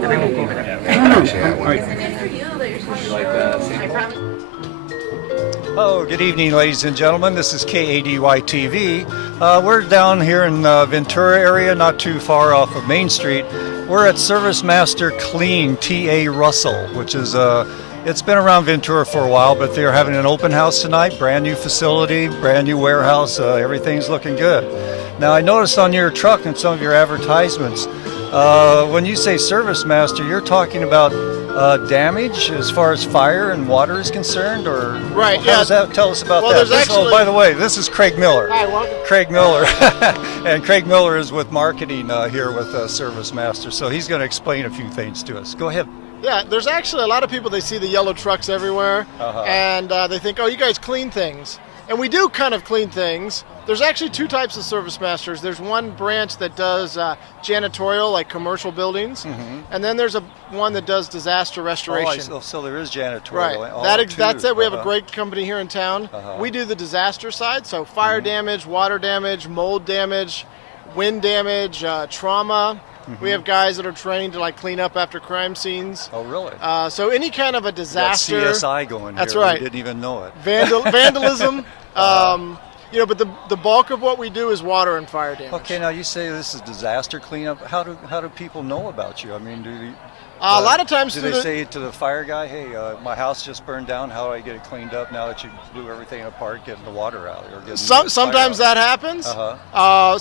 Oh, good evening, ladies and gentlemen. This is KADY TV. We're down here in Ventura area, not too far off of Main Street. We're at Servicemaster Clean T.A. Russell, which is it's been around Ventura for a while, but they're having an open house tonight. Brand new facility, brand new warehouse. Everything's looking good. Now, I noticed on your truck and some of your advertisements, when you say Servicemaster, you're talking about damage as far as fire and water is concerned, or right? How yeah. does that tell us about well, that? There's actually... Oh, by the way, this is Craig Miller. Hi, welcome. Craig Miller, and Craig Miller is with marketing here with Servicemaster, so he's going to explain a few things to us. Go ahead. Yeah, there's actually a lot of people, they see the yellow trucks everywhere, and they think, oh, you guys clean things. And we do kind of clean things. There's actually two types of Service Masters. There's one branch that does janitorial, like commercial buildings, and then there's one that does disaster restoration. Oh, so there is janitorial. Right. Oh, That's it. We have a great company here in town. We do the disaster side, so fire damage, water damage, mold damage, wind damage, trauma. We have guys that are trained to clean up after crime scenes. Oh, really? So any kind of a disaster. Got CSI going That's here. right. We didn't even know it. Vandalism. But the bulk of what we do is water and fire damage. Okay, now you say this is disaster cleanup. How do people know about you? I mean, a lot of times do they say to the fire guy, hey, my house just burned down, how do I get it cleaned up now that you blew everything apart, getting the water out? Or sometimes that happens.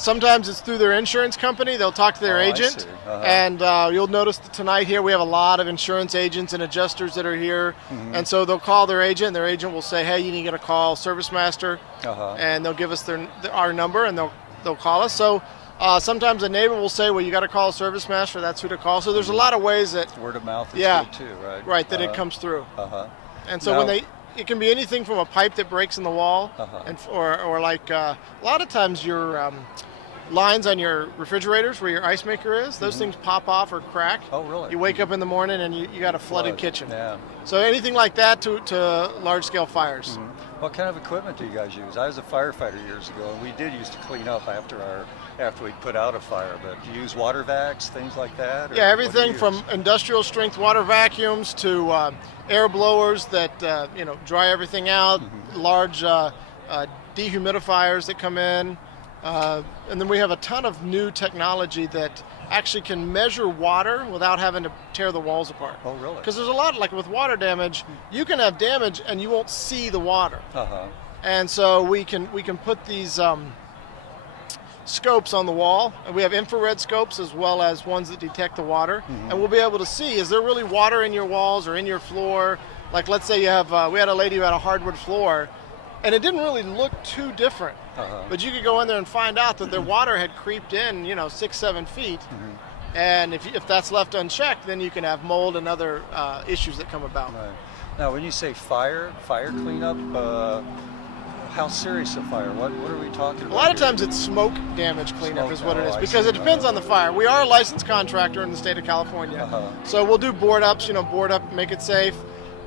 Sometimes it's through their insurance company. They'll talk to their agent. And you'll notice that tonight here we have a lot of insurance agents and adjusters that are here. And so they'll call their agent, and their agent will say, hey, you need to get a call Servicemaster. And they'll give us our number, and they'll call us. So sometimes a neighbor will say, well, you got to call Servicemaster, that's who to call. So there's a lot of ways that word of mouth is good too, right? Right, that it comes through. And so it can be anything from a pipe that breaks in the wall, or like a lot of times your lines on your refrigerators where your ice maker is, those things pop off or crack. Oh, really? You wake up in the morning and you got a flooded kitchen. Yeah. So anything like that to large-scale fires. What kind of equipment do you guys use? I was a firefighter years ago, and we did used to clean up after we put out a fire. But do you use water vacs, things like that? Yeah, everything from industrial strength water vacuums to air blowers that dry everything out, large dehumidifiers that come in. And then we have a ton of new technology that actually can measure water without having to tear the walls apart. Oh, really? Because there's a lot, like with water damage, you can have damage and you won't see the water. And so we can put these scopes on the wall, and we have infrared scopes as well as ones that detect the water, and we'll be able to see, is there really water in your walls or in your floor? Like, let's say you have, we had a lady who had a hardwood floor, and it didn't really look too different. But you could go in there and find out that their water had creeped in, 6-7 feet. And if that's left unchecked, then you can have mold and other issues that come about. Right. Now, when you say fire cleanup, how serious a fire? What are we talking about? A lot of times it's smoke damage cleanup is what it is, because it depends on the fire. We are a licensed contractor in the state of California. So we'll do board ups, board up, make it safe.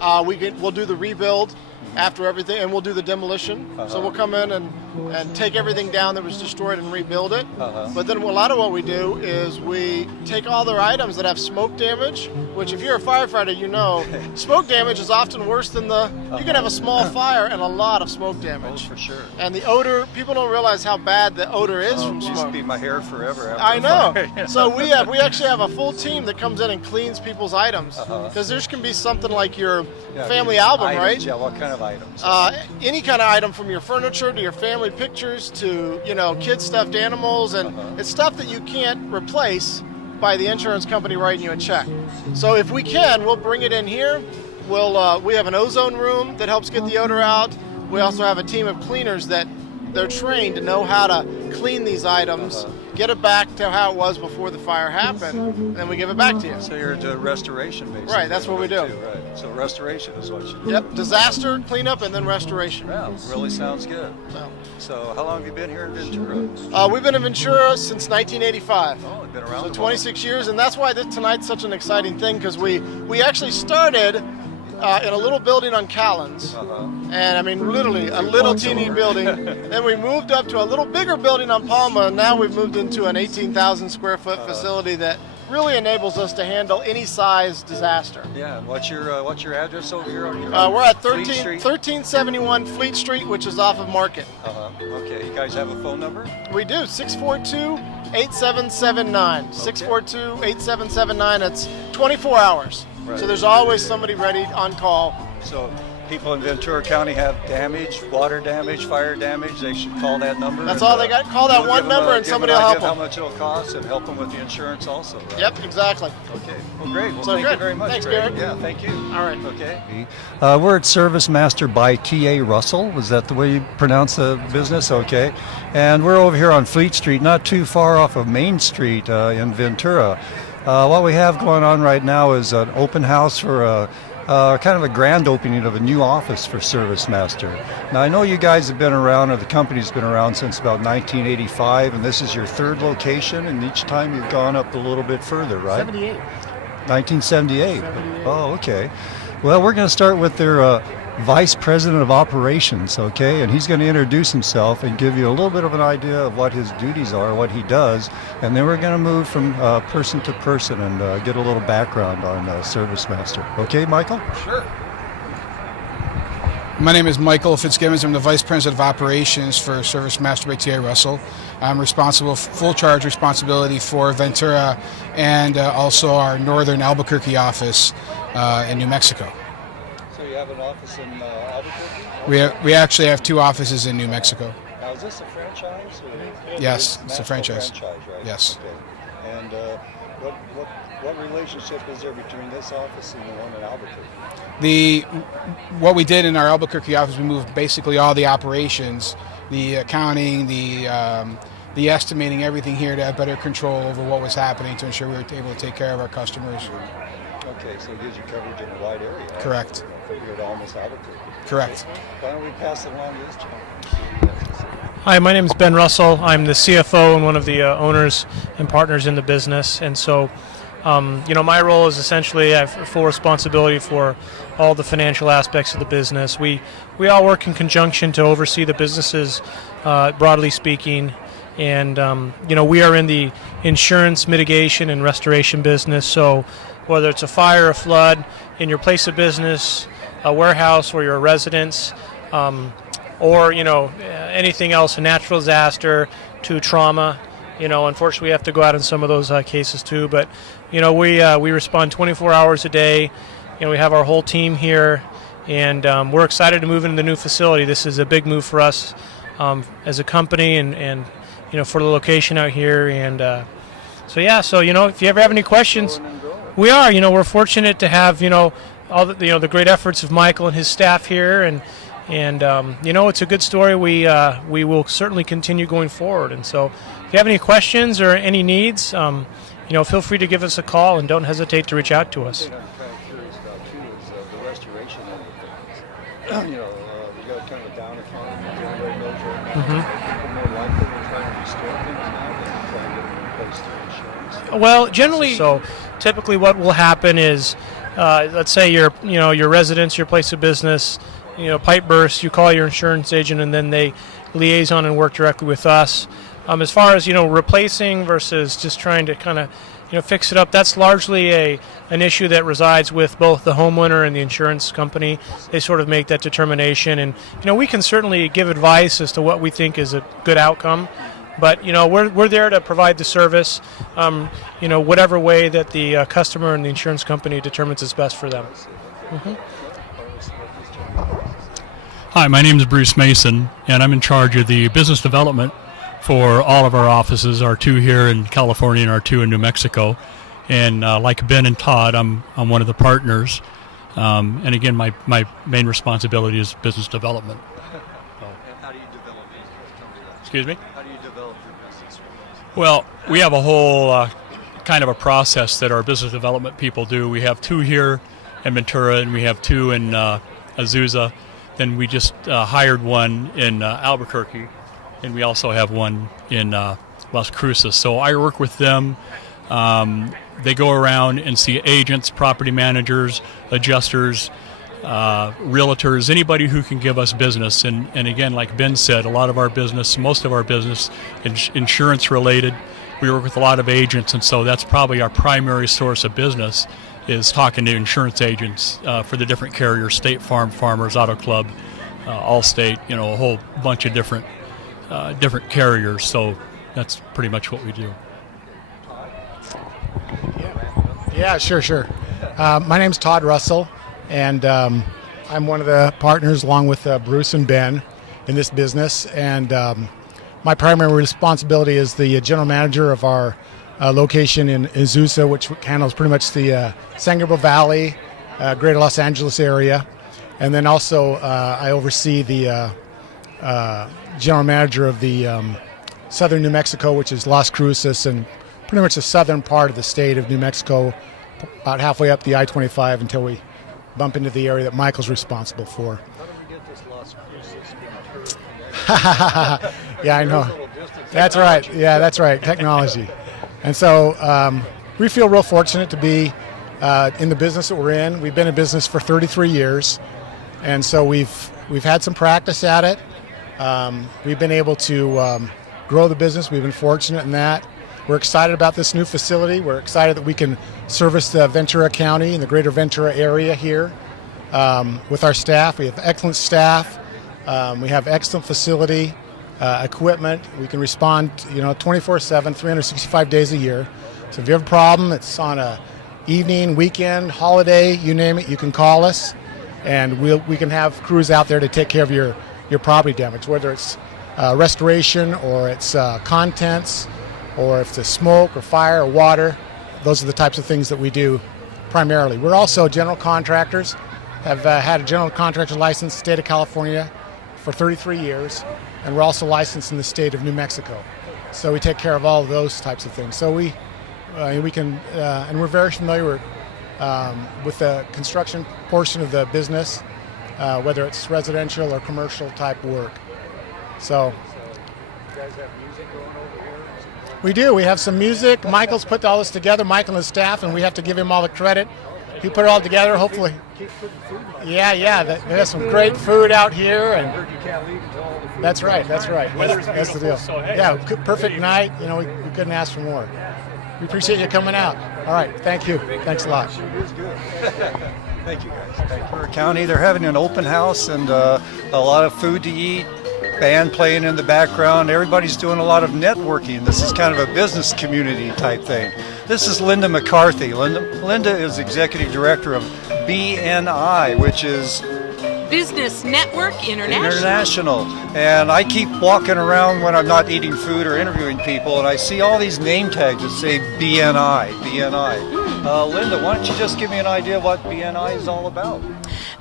We'll do the rebuild after everything, and we'll do the demolition. So we'll come in and take everything down that was destroyed and rebuild it. But then a lot of what we do is we take all their items that have smoke damage, which if you're a firefighter, smoke damage is often worse than you can have a small fire and a lot of smoke damage. Oh, for sure. And the odor, people don't realize how bad the odor is from It smoke. used to be my hair forever. I know. So we actually have a full team that comes in and cleans people's items, because there can be something like your family album, items, right? Yeah, what kind of items? Any kind of item, from your furniture to your family pictures to kids stuffed animals, and it's stuff that you can't replace by the insurance company writing you a check. So if we can, we'll bring it in here. We have an ozone room that helps get the odor out. We also have a team of cleaners that they're trained to know how to clean these items, get it back to how it was before the fire happened, and then we give it back to you. So you're into restoration, basically. Right, that's what we do. Too, right. So restoration is what you do. Yep, disaster, cleanup, and then restoration. Yeah, really sounds good. So how long have you been here in Ventura? We've been in Ventura since 1985. Oh, you've been around. So 26 years, and that's why tonight's such an exciting thing, because we actually started in a little building on Callens, and I mean literally a little teeny building. Then we moved up to a little bigger building on Palma, and now we've moved into an 18,000 square foot facility that really enables us to handle any size disaster. Yeah, and what's your address over here? We're at Fleet Street? 1371 Fleet Street, which is off of Market. Okay, you guys have a phone number? We do, 642-8779. 642-8779, it's 24 hours. Right. So there's always somebody ready on call. So people in Ventura County have damage, water damage, fire damage, they should call that number. That's all they got. Call that one number and somebody will help them. How much it'll cost and help them with the insurance also. Right? Yep, exactly. Okay, well great. Well, So thank good. you very much. Thanks, Greg. Garrett. Yeah, thank you. All right. Okay. We're at Servicemaster by T.A. Russell. Was that the way you pronounce the business? Okay. And we're over here on Fleet Street, not too far off of Main Street in Ventura. What we have going on right now is an open house for kind of a grand opening of a new office for Servicemaster. Now I know you guys have been around, or the company's been around since about 1985, and this is your third location, and each time you've gone up a little bit further, right? 78. 1978. Oh, okay. Well, we're going to start with their Vice President of Operations, okay? And he's going to introduce himself and give you a little bit of an idea of what his duties are, what he does, and then we're going to move from person to person and get a little background on Servicemaster. Okay, Michael? Sure. My name is Michael Fitzgibbons. I'm the Vice President of Operations for Servicemaster by T.A. Russell. I'm responsible, full charge responsibility for Ventura and also our northern Albuquerque office in New Mexico. So you have an office in Albuquerque? We actually have two offices in New Mexico. Now, is this a franchise? Or Yes, it's a franchise. Franchise, right? Yes. Okay. And what relationship is there between this office and the one in Albuquerque? What we did in our Albuquerque office, we moved basically all the operations, the accounting, the estimating, everything here to have better control over what was happening to ensure we were able to take care of our customers. Okay, so it gives you coverage in a wide area. Correct. From here to almost Albuquerque. Correct. Why don't we pass it along to this gentleman? Hi, my name is Ben Russell. I'm the CFO and one of the owners and partners in the business. And so, my role is essentially I have full responsibility for all the financial aspects of the business. We all work in conjunction to oversee the businesses, broadly speaking. And, we are in the insurance mitigation and restoration business. So whether it's a fire or flood in your place of business, a warehouse or your residence, or anything else, a natural disaster to trauma. Unfortunately, we have to go out in some of those cases too. But we respond 24 hours a day. We have our whole team here, and we're excited to move into the new facility. This is a big move for us as a company, and for the location out here. And if you ever have any questions, we are. We're fortunate to have all the great efforts of Michael and his staff here, and it's a good story. We will certainly continue going forward. And so, if you have any questions or any needs, feel free to give us a call and don't hesitate to reach out to us. What I'm kind of curious about too is the restoration end of things. We got kind of a down economy. Everybody knows right now. People more likely to try to restore things now than try to get them in place through insurance. Well, generally, so typically what will happen is, let's say your residence, your place of business, pipe burst, you call your insurance agent, and then they liaison and work directly with us. As far as replacing versus just trying to kind of fix it up, that's largely an issue that resides with both the homeowner and the insurance company. They sort of make that determination, and we can certainly give advice as to what we think is a good outcome. But we're there to provide the service, whatever way that the customer and the insurance company determines is best for them. Mm-hmm. Hi, my name is Bruce Mason, and I'm in charge of the business development for all of our offices, our two here in California and our two in New Mexico. And like Ben and Todd, I'm one of the partners. And again, my main responsibility is business development. And how do you develop these? Excuse me? How do you develop your business? Well, we have a whole kind of a process that our business development people do. We have two here in Ventura, and we have two in Azusa. Then we just hired one in Albuquerque, and we also have one in Las Cruces. So I work with them. They go around and see agents, property managers, adjusters, realtors, anybody who can give us business. And again, like Ben said, a lot of our business, most of our business, insurance related, we work with a lot of agents, and so that's probably our primary source of business, is talking to insurance agents for the different carriers, State Farm, Farmers, Auto Club, Allstate, a whole bunch of different carriers. So that's pretty much what we do. Yeah, sure. My name's Todd Russell, and I'm one of the partners along with Bruce and Ben in this business. And my primary responsibility is the general manager of our location in Azusa, which handles pretty much the San Gabriel Valley, greater Los Angeles area. And then also I oversee the general manager of the southern New Mexico, which is Las Cruces, and pretty much the southern part of the state of New Mexico, about halfway up the I-25 until we bump into the area that Michael's responsible for. How do we get this Las Cruces? Yeah, I know. That's right. Yeah, that's right. Technology. And so we feel real fortunate to be in the business that we're in. We've been in business for 33 years, and so we've had some practice at it. We've been able to grow the business. We've been fortunate in that. We're excited about this new facility. We're excited that we can service the Ventura County and the greater Ventura area here with our staff. We have excellent staff. We have excellent facility, equipment. We can respond, 24/7, 365 days a year. So if you have a problem, it's on a evening, weekend, holiday, you name it, you can call us, and we can have crews out there to take care of your property damage, whether it's restoration or it's contents, or if it's smoke or fire or water. Those are the types of things that we do primarily. We're also general contractors, have had a general contractor license in the state of California for 33 years, and we're also licensed in the state of New Mexico. So we take care of all of those types of things. So we can, and we're very familiar with the construction portion of the business, whether it's residential or commercial type work. So You guys have music going over here? we do. We have some music. Michael's put all this together, Michael and his staff, and we have to give him all the credit. He put it all together, hopefully. Keep putting food in. Yeah. There's some great food out here, I and heard you can't leave until all the food. that's right. That's the deal. So, hey, Yeah, perfect night. We couldn't ask for more. We appreciate you coming out. All right, thank you. Thanks a lot. It is good. Thank you, guys. Ventura County, they're having an open house and a lot of food to eat. Band playing in the background. Everybody's doing a lot of networking. This is kind of a business community type thing. This is Linda McCarthy. Linda is executive director of BNI, which is Business Network International. And I keep walking around when I'm not eating food or interviewing people, and I see all these name tags that say BNI. Linda, why don't you just give me an idea of what BNI is all about?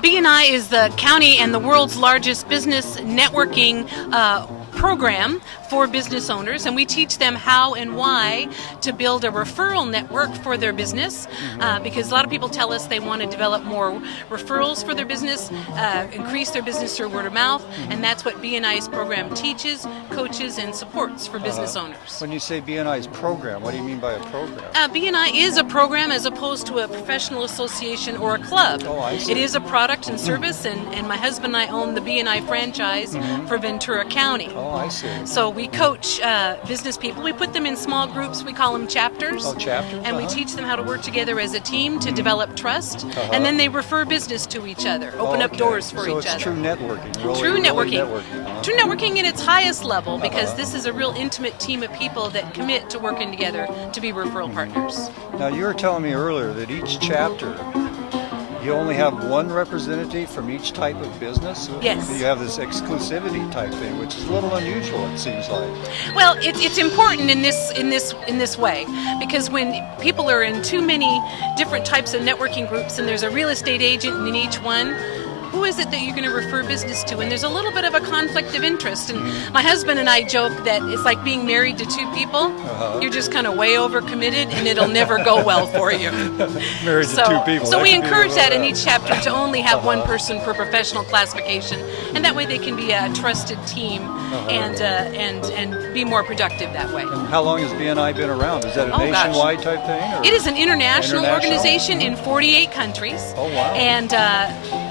BNI is the county and the world's largest business networking program for business owners, and we teach them how and why to build a referral network for their business, because a lot of people tell us they want to develop more referrals for their business, increase their business through word of mouth, and that's what BNI's program teaches, coaches, and supports for business owners. When you say BNI's program, what do you mean by a program? BNI is a program as opposed to a professional association or a club. Oh, I see. It is a product and service, and my husband and I own the BNI franchise for Ventura County. Oh, I see. So we coach business people. We put them in small groups. We call them chapters. Oh, chapters? And we teach them how to work together as a team to develop trust. And then they refer business to each other, open up doors for each So other. it's true networking. Really, True really networking. True networking at its highest level, because this is a real intimate team of people that commit to working together to be referral partners. Now, you were telling me earlier that each chapter, you only have one representative from each type of business? Yes. You have this exclusivity type thing, which is a little unusual, it seems like. Well, it's important in this way, because when people are in too many different types of networking groups and there's a real estate agent in each one, who is it that you're going to refer business to? And there's a little bit of a conflict of interest. And my husband and I joke that it's like being married to two people. You're just kind of way overcommitted, and it'll never go well for you. Married to two people. So that we could be encourage a that in little each chapter to only have one person per professional classification, and that way they can be a trusted team and be more productive that way. How long has BNI been around? Is that a Oh, gosh. nationwide type thing? Or? It is an international International? organization in 48 countries. Oh, wow.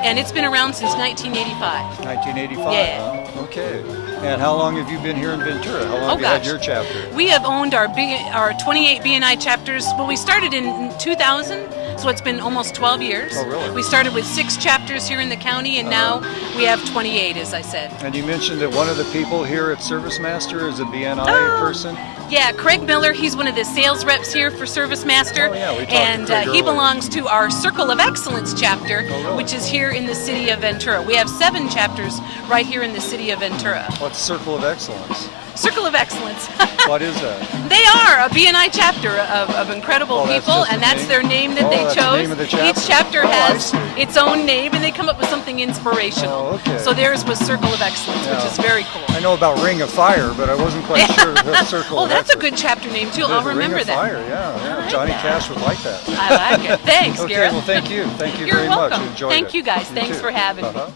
And it's been around since 1985. 1985. Yeah. Huh? Okay. And how long have you been here in Ventura? How long have you had your chapter? We have owned our 28 BNI chapters. Well, we started in 2000, so it's been almost 12 years. Oh, really? We started with 6 chapters here in the county, and now we have 28, as I said. And you mentioned that one of the people here at Servicemaster is a BNI person? Yeah, Craig Miller, he's one of the sales reps here for Servicemaster. Oh, yeah, we talked and to Craig he earlier. belongs to our Circle of Excellence chapter, really? which is here in the city of Ventura. We have 7 chapters right here in the city of Ventura. What's Circle of Excellence? Circle of Excellence. What is that? They are a BNI chapter of incredible Oh, that's people, just and the that's name? their name that Oh, they that's the chose. name of the chapter. Each chapter Oh, I has see. its own name, and they come up with something inspirational. Oh, okay. So theirs was Circle of Excellence, Yeah. which is very cool. I know about Ring of Fire, but I wasn't quite sure the Circle Oh, of that's a Excellence. good chapter name too. It I'll is, a remember Ring of that. Fire, yeah. I like Johnny that. Cash would like that. I like it. Thanks, Okay, Garrett. well, thank you. Thank you You're very welcome. much. Enjoyed Thank it. you guys. Thanks too. for having me. Uh-huh.